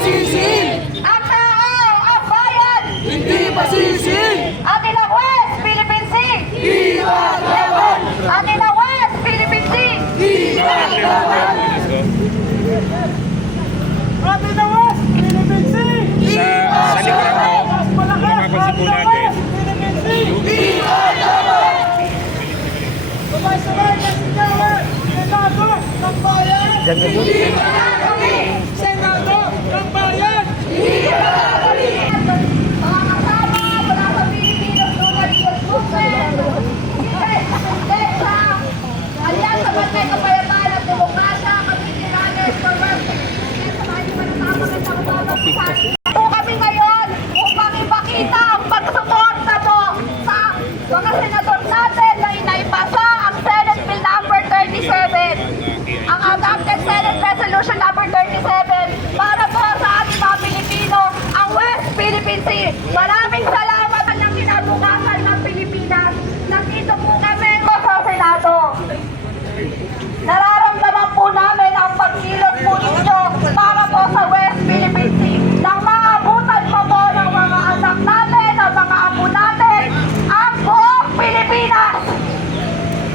masisi! Ang tao, ang bayan! Hindi masisi! Atin ang West Philippine Sea! Viva laban! Atin ang West Philippine Sea! Viva laban! Atin na West Philippine Sea! Sa likuran mo, mapapansin po natin. Viva laban! Sabay-sabay na sigawan! Senado ng bayan! Senado ng bayan! Mga kasama mula sa Pilipinas National Movement, Independensya, Alyansa Bantay Kapayapaan at Demokrasya, Kapitiranes, ito kami ngayon upang ipakita ang pagsuporta po sa mga senador natin na inaipasa ang Senate Bill number 37, ang adopted Senate Resolution number 37 para po sa ating mga Pilipino, ang West Philippine Sea. Maraming salamat sa kinabukasan ng Pilipinas. Nandito po kami sa Senado. Nararamdaman po namin ang pagkilos po ninyo para po sa West Philippine Sea. Nang maabutan pa po ng mga anak natin, ng mga apo natin, ang buong Pilipinas.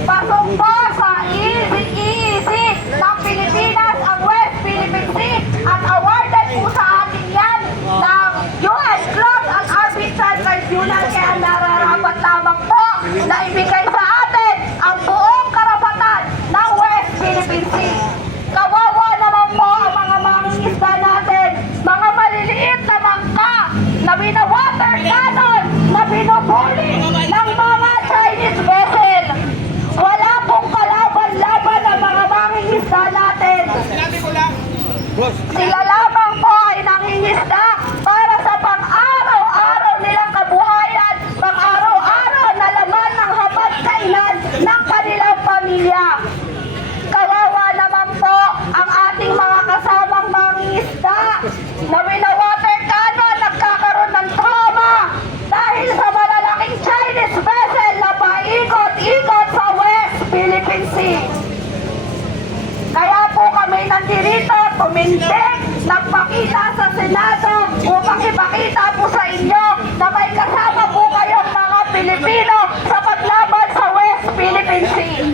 Pasok po sa EEZ ng Pilipinas ang West Philippine Sea at awarded po sa atin yan ng US Clause and Arbitral Tribunal, kaya nararapat lamang po na ibigay sa atin ang buong karapatan ng West Philippine Sea. Kawawa naman po ang mga mangingisda natin, mga maliliit na mangka na binawater cannon, na binubuli ng mga Chinese vessel. Wala pong kalaban-laban ang mga mangingisda natin. Sila lamang po ay nangingisda para sa pang-araw-araw nilang kabuhayan, pang-araw-araw na laman ng hapag-kainan ng kanilang pamilya. Kawawa naman po ang ating mga kasamang mangingisda na winawater cannon, nagkakaroon ng trauma dahil sa malalaking Chinese vessel na paikot-ikot sa West Philippine Sea. Kaya po kami nandito, tumindig, nagpakita sa Senado upang ipakita po sa inyo na may kasama po kayong mga Pilipino sa paglaban sa West Philippine Sea.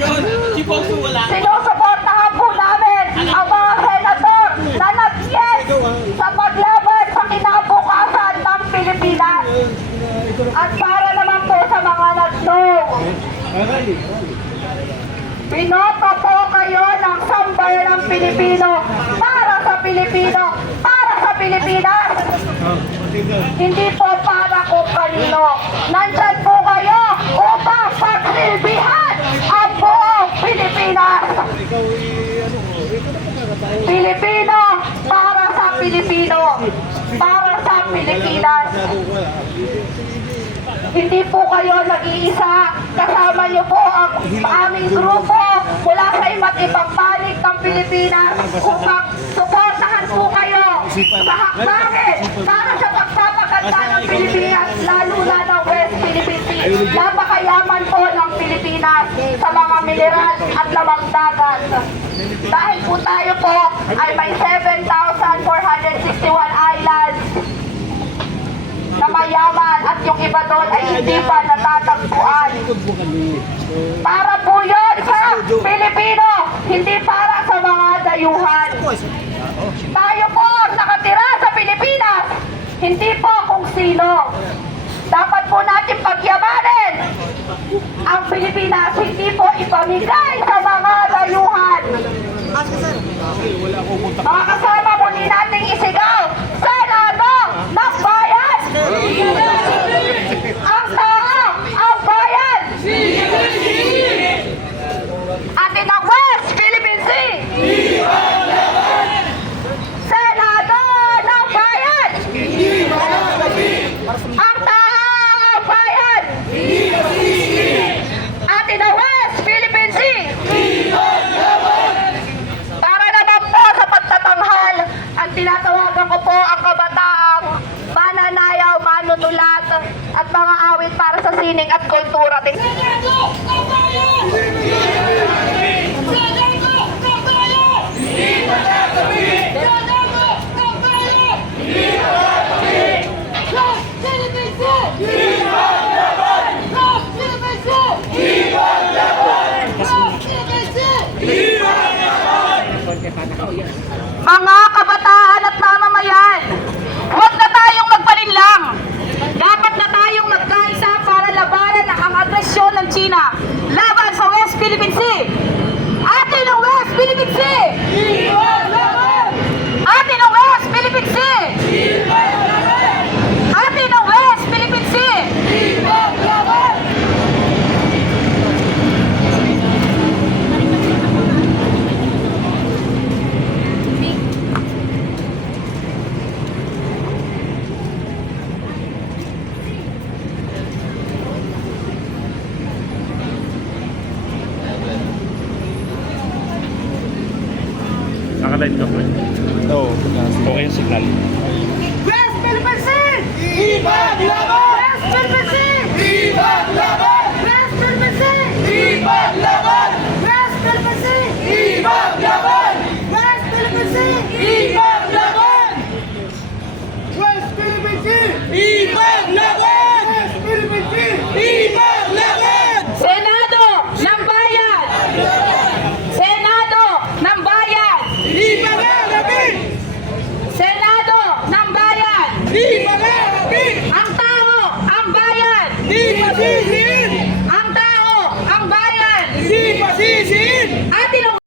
Sinusuportahan po namin ang mga senador na nag-yes sa paglaban sa kinabukasan ng Pilipinas. At para naman po sa mga nag-no, binoto po kayo ng sambayan ng Pilipino para sa Pilipino, para sa Pilipinas. Hindi po para kung kanino. Nandyan po kayo upang pagsilbihan ang buong Pilipinas. Pilipino para sa Pilipino, para sa Pilipinas. Hindi po kayo nag-iisa, kasama niyo po ang aming grupo mula sa iba't ibang panig ng Pilipinas upang suportahan po kayo sa hakbangin para sa pagpapaganda ng Pilipinas, lalo na ng West Philippine Sea. Napakayaman po ng Pilipinas sa mga mineral at lamang dagat. Dahil po tayo po ay may 7,461 islands na mayaman at yung iba doon ay hindi pa natatagpuan. Para po yun sa Pilipino, hindi para sa mga dayuhan. Tayo po nakatira sa Pilipinas, hindi po kung sino. Dapat po natin pagyamanin ang Pilipinas, hindi po ipamigay sa mga dayuhan. Mga kasama, muli nating isigaw, Senado ng Bayan! Ang tao, ang bayan! Atin ang West Philippine Sea! Senado ng Bayan! Ang tao, ang bayan! Atin ang West Philippine Sea! Para naman po sa pagtatanghal, ang tinatawagan ko po Mga kabataan at mamamayan, huwag na tayong magpalinlang. Dapat na tayong magkaisa para labanan ang agresyon ng China laban sa West Philippine Sea. Atin ang West Philippine Sea! Atin ang West Philippine Sea! Atin ang West Philippine Sea! Nakalive ka, Fred. Oo. Okay yung signal. West Philippine Sea! Ipaglaban!